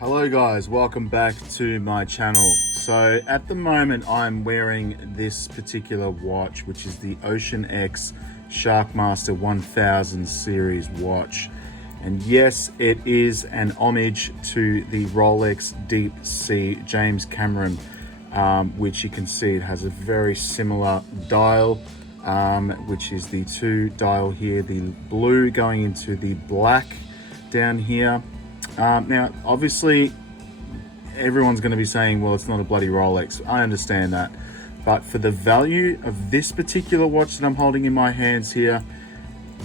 Hello guys, welcome back to my channel. So at the moment I'm wearing this particular watch, which is the OceanX Sharkmaster 1000 series watch. And yes, it is an homage to the Rolex Deepsea James Cameron, which you can see it has a very similar dial, which is the two dial here, the blue going into the black down here. Now, obviously, everyone's going to be saying, well, it's not a bloody Rolex. I understand that. But for the value of this particular watch that I'm holding in my hands here,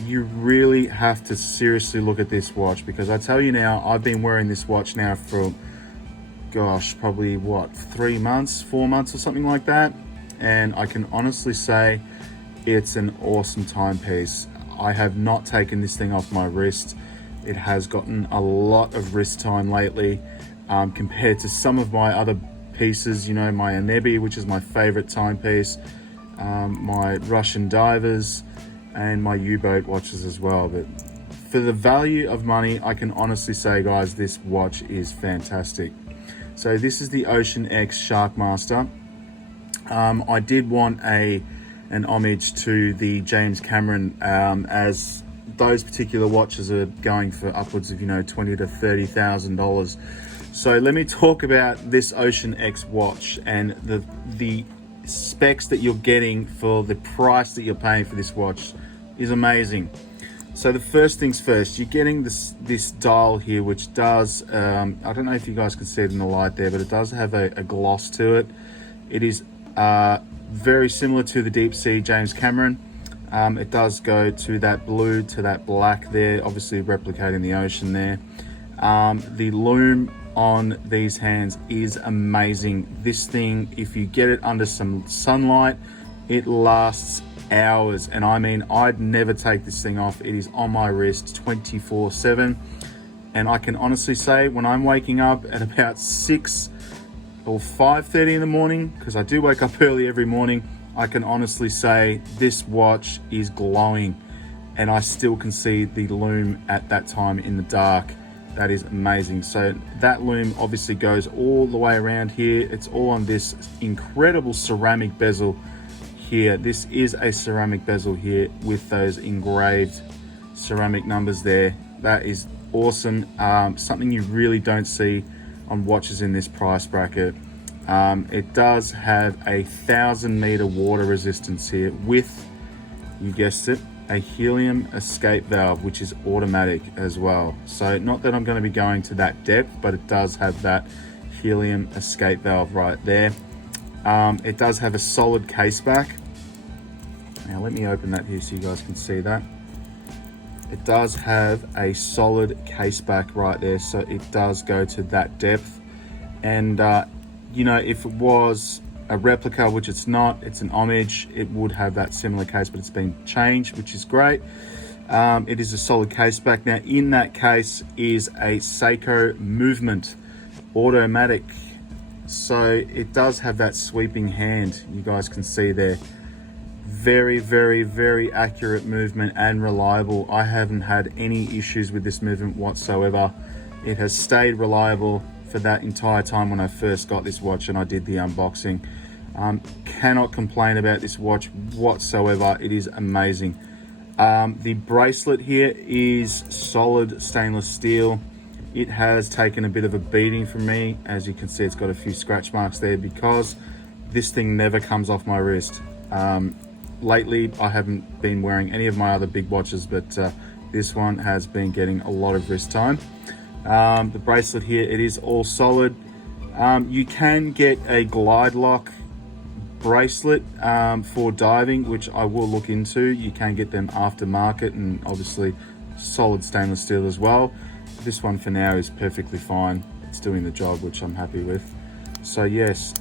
you really have to seriously look at this watch, because I tell you now, I've been wearing this watch now for, gosh, probably what, 3 months, 4 months or something like that. And I can honestly say it's an awesome timepiece. I have not taken this thing off my wrist. It has gotten a lot of wrist time lately, compared to some of my other pieces, you know, my Anebi, which is my favorite timepiece, my Russian divers, and my U-boat watches as well. But for the value of money, I can honestly say, guys, this watch is fantastic. So this is the OceanX Sharkmaster. I did want an homage to the James Cameron, as those particular watches are going for upwards of, you know, $20,000 to $30,000. So let me talk about this OceanX watch and the specs that you're getting for the price that you're paying for this watch is amazing. So the first things first, you're getting this dial here, which does, I don't know if you guys can see it in the light there, but it does have a gloss to it. It is very similar to the Deepsea James Cameron. It does go to that blue to that black there, obviously replicating the ocean there. The lume on these hands is amazing. This thing, if you get it under some sunlight, it lasts hours. And I mean, I'd never take this thing off. It is on my wrist 24/7. And I can honestly say, when I'm waking up at about 6 or 5:30 in the morning, because I do wake up early every morning, I can honestly say this watch is glowing, and I still can see the lume at that time in the dark. That is amazing. So that lume obviously goes all the way around here. It's all on this incredible ceramic bezel here. This is a ceramic bezel here with those engraved ceramic numbers there. That is awesome. Something you really don't see on watches in this price bracket. It does have a 1,000-meter water resistance here with, you guessed it, a helium escape valve, which is automatic as well. So not that I'm going to be going to that depth, but it does have that helium escape valve right there. It does have a solid case back. Now let me open that here so you guys can see that. It does have a solid case back right there, so it does go to that depth. And you know, if it was a replica, which it's not, it's an homage, it would have that similar case, but it's been changed, which is great. It is a solid case back. Now in that case is a Seiko movement automatic, so it does have that sweeping hand, you guys can see there. Very, very, very accurate movement and reliable. I haven't had any issues with this movement whatsoever. It has stayed reliable for that entire time when I first got this watch and I did the unboxing. Cannot complain about this watch whatsoever. It is amazing. The bracelet here is solid stainless steel. It has taken a bit of a beating from me. As you can see, it's got a few scratch marks there because this thing never comes off my wrist. Lately, I haven't been wearing any of my other big watches, but this one has been getting a lot of wrist time. The bracelet here, it is all solid. You can get a glide lock bracelet for diving, which I will look into. You can get them aftermarket, and obviously solid stainless steel as well. This one for now is perfectly fine. It's doing the job, which I'm happy with. So yes,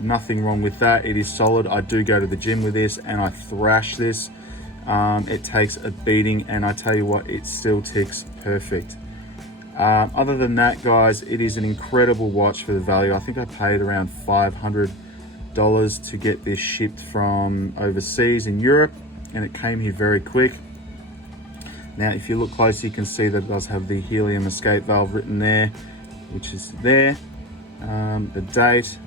nothing wrong with that. It is solid. I do go to the gym with this and I thrash this. It takes a beating, and I tell you what, it still ticks perfect. Other than that, guys, it is an incredible watch for the value. I think I paid around $500 to get this shipped from overseas in Europe, and it came here very quick. Now if you look close, you can see that it does have the helium escape valve written there. which is there, the date,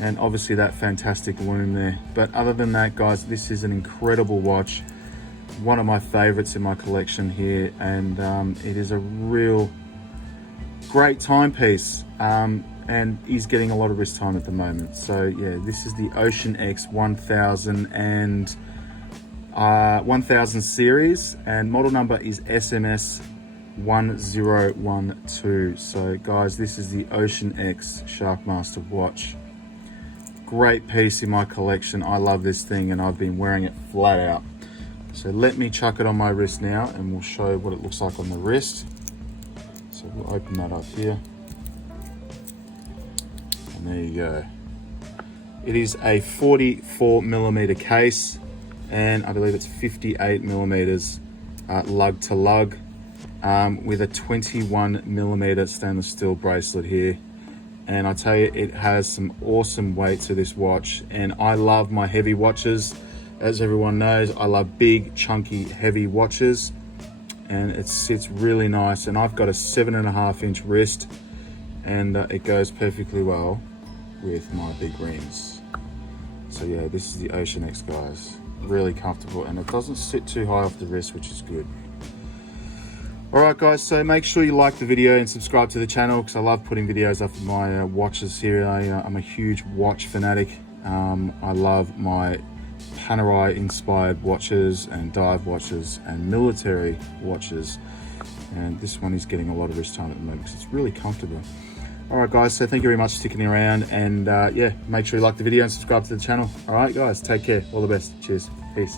and obviously that fantastic lume there. But other than that, guys, this is an incredible watch, one of my favorites in my collection here, and it is a real great timepiece, and is getting a lot of wrist time at the moment. So yeah, this is the OceanX 1000 series, and model number is SMS1012. So guys, this is the OceanX Sharkmaster watch. Great piece in my collection. I love this thing, and I've been wearing it flat out. So let me chuck it on my wrist now, and we'll show what it looks like on the wrist. So we'll open that up here, and there you go. It is a 44mm case, and I believe it's 58mm lug to lug, with a 21mm stainless steel bracelet here. And I tell you, it has some awesome weight to this watch, and I love my heavy watches. As everyone knows, I love big, chunky, heavy watches, and it sits really nice. And I've got a 7.5-inch wrist, and it goes perfectly well with my big rings. So yeah, this is the OceanX, guys. Really comfortable, and it doesn't sit too high off the wrist, which is good. All right, guys, so make sure you like the video and subscribe to the channel, because I love putting videos up of my watches here. I'm a huge watch fanatic. I love my Panerai inspired watches and dive watches and military watches, and this one is getting a lot of wrist time at the moment because it's really comfortable. All right, guys, so thank you very much for sticking around, and yeah, make sure you like the video and subscribe to the channel. All right, guys, take care. All the best. Cheers. Peace.